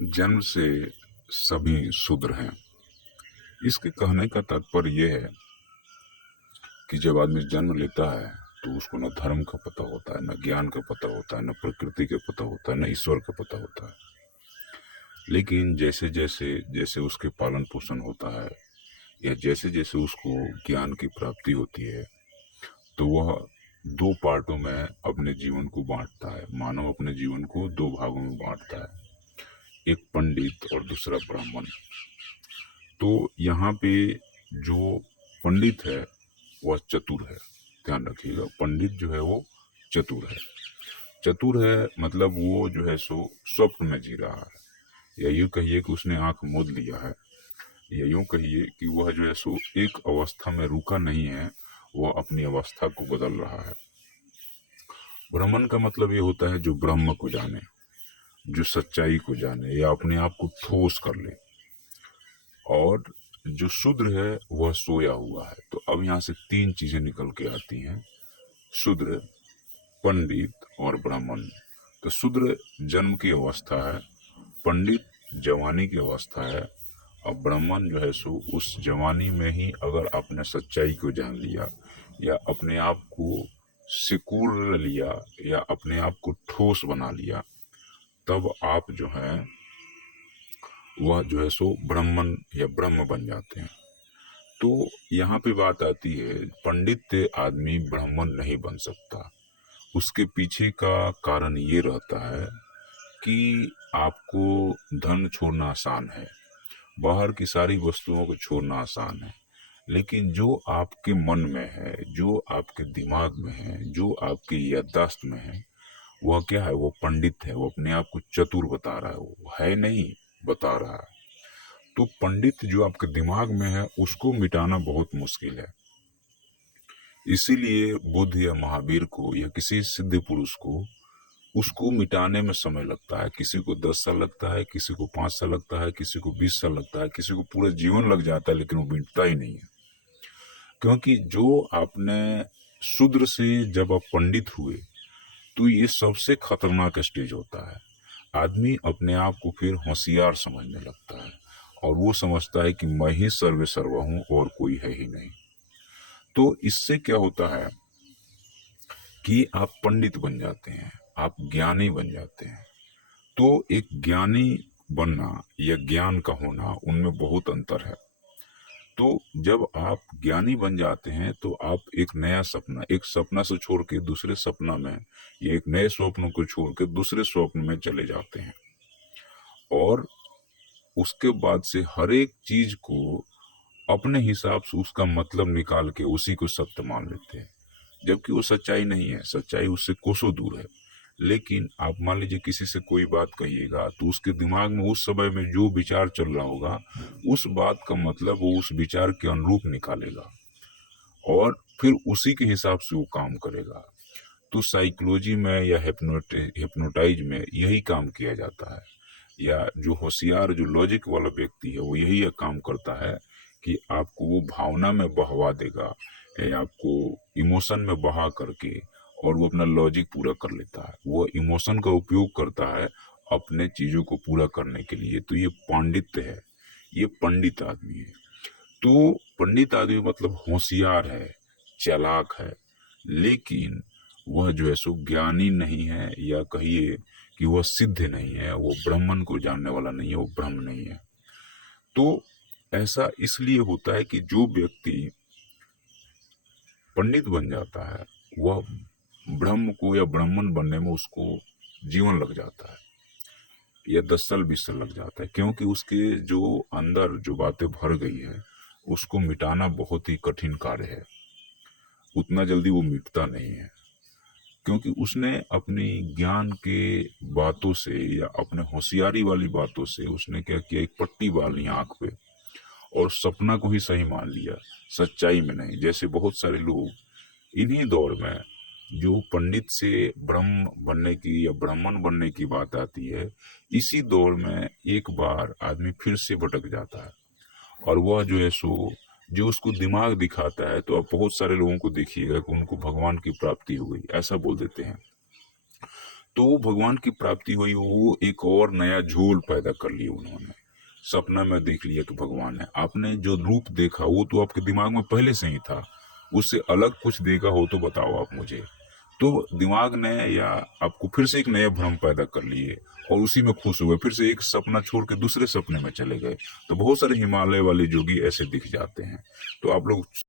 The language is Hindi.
जन्म से सभी शूद्र हैं। इसके कहने का तात्पर्य यह है कि जब आदमी जन्म लेता है तो उसको न धर्म का पता होता है, न ज्ञान का पता होता है, न प्रकृति का पता होता है, न ईश्वर का पता होता है। लेकिन जैसे जैसे जैसे उसके पालन पोषण होता है या जैसे जैसे उसको ज्ञान की प्राप्ति होती है तो वह दो पार्टों में अपने जीवन को बांटता है। मानव अपने जीवन को दो भागों में बांटता है, एक पंडित और दूसरा ब्राह्मण। तो यहाँ पे जो पंडित है वह चतुर है। ध्यान रखिएगा, पंडित जो है वो चतुर है। चतुर है मतलब वो जो है सो स्वप्न में जी रहा है, या यूं कहिए कि उसने आंख मूंद लिया है, या यूं कहिए कि वह जो है सो एक अवस्था में रुका नहीं है, वह अपनी अवस्था को बदल रहा है। ब्राह्मण का मतलब ये होता है जो ब्रह्म को जाने, जो सच्चाई को जाने या अपने आप को ठोस कर ले। और जो शूद्र है वह सोया हुआ है। तो अब यहाँ से तीन चीजें निकल के आती हैं, शूद्र, पंडित और ब्राह्मण। तो शूद्र जन्म की अवस्था है, पंडित जवानी की अवस्था है, और ब्राह्मण जो है सो उस जवानी में ही अगर आपने सच्चाई को जान लिया या अपने आप को सिकुड़ लिया या अपने आप को ठोस बना लिया, तब आप जो है वह जो है सो ब्राह्मण या ब्रह्म बन जाते हैं। तो यहाँ पे बात आती है, पंडित आदमी ब्राह्मण नहीं बन सकता। उसके पीछे का कारण ये रहता है कि आपको धन छोड़ना आसान है, बाहर की सारी वस्तुओं को छोड़ना आसान है, लेकिन जो आपके मन में है, जो आपके दिमाग में है, जो आपके याददाश्त में है, वह क्या है? वो पंडित है। वो अपने आप को चतुर बता रहा है, वो है नहीं, बता रहा है। तो पंडित जो आपके दिमाग में है उसको मिटाना बहुत मुश्किल है। इसीलिए बुद्ध या महावीर को या किसी सिद्ध पुरुष को उसको मिटाने में समय लगता है। किसी को 10 साल लगता है, किसी को 5 साल लगता है, किसी को 20 साल लगता है, किसी को पूरा जीवन लग जाता है, लेकिन वो मिटता ही नहीं है। क्योंकि जो आपने शूद्र से जब आप पंडित हुए तो ये सबसे खतरनाक स्टेज होता है। आदमी अपने आप को फिर होशियार समझने लगता है और वो समझता है कि मैं ही सर्वे सर्वा हूँ और कोई है ही नहीं। तो इससे क्या होता है कि आप पंडित बन जाते हैं, आप ज्ञानी बन जाते हैं। तो एक ज्ञानी बनना या ज्ञान का होना, उनमें बहुत अंतर है। तो जब आप ज्ञानी बन जाते हैं तो आप एक नया सपना, एक सपना से छोड़ के दूसरे सपना में, या एक नए स्वप्न को छोड़ के दूसरे स्वप्न में चले जाते हैं। और उसके बाद से हर एक चीज को अपने हिसाब से उसका मतलब निकाल के उसी को सत्य मान लेते हैं, जबकि वो सच्चाई नहीं है। सच्चाई उससे कोसों दूर है। लेकिन आप मान लीजिए किसी से कोई बात कहिएगा तो उसके दिमाग में उस समय में जो विचार चल रहा होगा, उस बात का मतलब वो उस विचार के अनुरूप निकालेगा और फिर उसी के हिसाब से वो काम करेगा। तो साइकोलॉजी में या हिप्नोटाइज में यही काम किया जाता है, या जो होशियार, जो लॉजिक वाला व्यक्ति है वो यही एक काम करता है कि आपको वो भावना में बहवा देगा या आपको इमोशन में बहा करके, और वो अपना लॉजिक पूरा कर लेता है। वो इमोशन का उपयोग करता है अपने चीजों को पूरा करने के लिए। तो ये पांडित्य है, ये पंडित आदमी है। तो पंडित आदमी मतलब होशियार है, चालाक है, लेकिन वह जो है सो ज्ञानी नहीं है, या कहिए कि वह सिद्ध नहीं है, वो ब्राह्मण को जानने वाला नहीं है, वो ब्रह्म नहीं है। तो ऐसा इसलिए होता है कि जो व्यक्ति पंडित बन जाता है वह ब्रह्म को या ब्राह्मण बनने में उसको जीवन लग जाता है, या 10 साल 20 साल लग जाता है, क्योंकि उसके जो अंदर जो बातें भर गई है उसको मिटाना बहुत ही कठिन कार्य है। उतना जल्दी वो मिटता नहीं है, क्योंकि उसने अपनी ज्ञान के बातों से या अपने होशियारी वाली बातों से उसने क्या किया, एक पट्टी बांध ली आंख पे और सपना को ही सही मान लिया, सच्चाई में नहीं। जैसे बहुत सारे लोग इन्हीं दौर में, जो पंडित से ब्रह्म बनने की या ब्राह्मण बनने की बात आती है, इसी दौर में एक बार आदमी फिर से भटक जाता है, और वह जो है सो जो उसको दिमाग दिखाता है। तो आप बहुत सारे लोगों को देखिएगा कि उनको भगवान की प्राप्ति हो गई, ऐसा बोल देते हैं। तो भगवान की प्राप्ति हुई, वो एक और नया झोल पैदा कर लिया उन्होंने। सपना में देख लिया कि भगवान है। आपने जो रूप देखा वो तो आपके दिमाग में पहले से ही था, उससे अलग कुछ देखा हो तो बताओ आप मुझे। तो दिमाग ने या आपको फिर से एक नया भ्रम पैदा कर लिए और उसी में खुश हुए, फिर से एक सपना छोड़ के दूसरे सपने में चले गए। तो बहुत सारे हिमालय वाले जोगी ऐसे दिख जाते हैं। तो आप लोग